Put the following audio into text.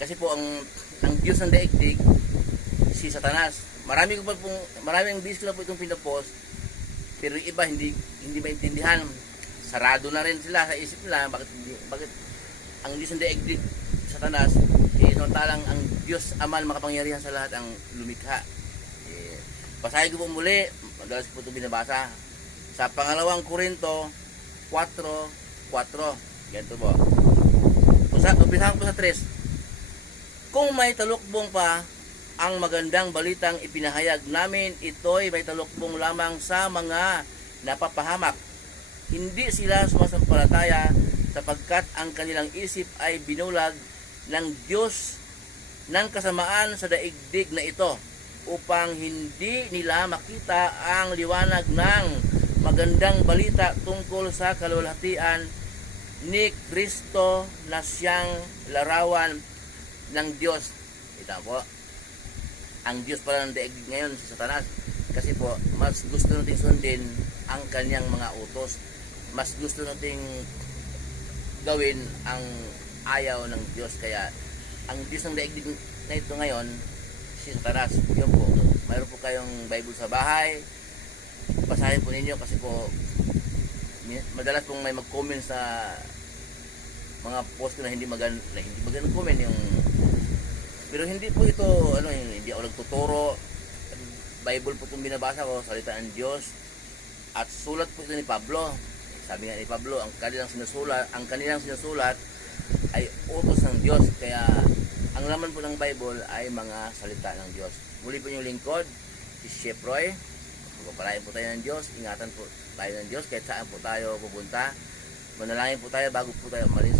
Kasi po ang Diyos ng daigdig si Satanas. Maraming beses ko na po itong pinapost, pero yung iba hindi maintindihan. Sarado na rin sila sa isip nila bakit ang Diyos ng daigdig Satanas, samantalang ang Diyos Ama makapangyarihan sa lahat ang lumikha. Basahin ko po muli, madalas po ito binabasa sa pangalawang Korinto 4:4. Ganito po. Umpisahan ko sa 3. Kung may talukbong pa ang magandang balitang ipinahayag namin, ito'y may talukbong lamang sa mga napapahamak. Hindi sila sumasampalataya sapagkat ang kanilang isip ay binulag ng Diyos ng kasamaan sa daigdig na ito, upang hindi nila makita ang liwanag ng magandang balita tungkol sa kaluwalhatian ni Kristo na siyang larawan ng Diyos. Ito po, ang Diyos pala ng daigdig ngayon si Satanas, kasi po mas gusto nating sundin ang kanyang mga utos, mas gusto nating gawin ang ayaw ng Diyos. Kaya ang Diyos ng daigdig na ito ngayon si Satanas. Yun po, mayroon po kayong Bible sa bahay, basahin po ninyo, kasi po madalas pong may mag-comment sa mga post ko na hindi magandang comment yung, pero hindi po ito hindi ako nagtuturo. Bible po itong binabasa ko, salita ng Diyos, at sulat po ito ni Pablo. Sabi nga ni Pablo, ang kanilang sinusulat ay utos ng Diyos. Kaya ang laman po ng Bible ay mga salita ng Diyos. Muli po yung lingkod, si Chef Roy. Pagpapalain po tayo ng Diyos, ingatan po tayo ng Diyos kahit saan po tayo pupunta. Manalangin po tayo bago po tayo umalis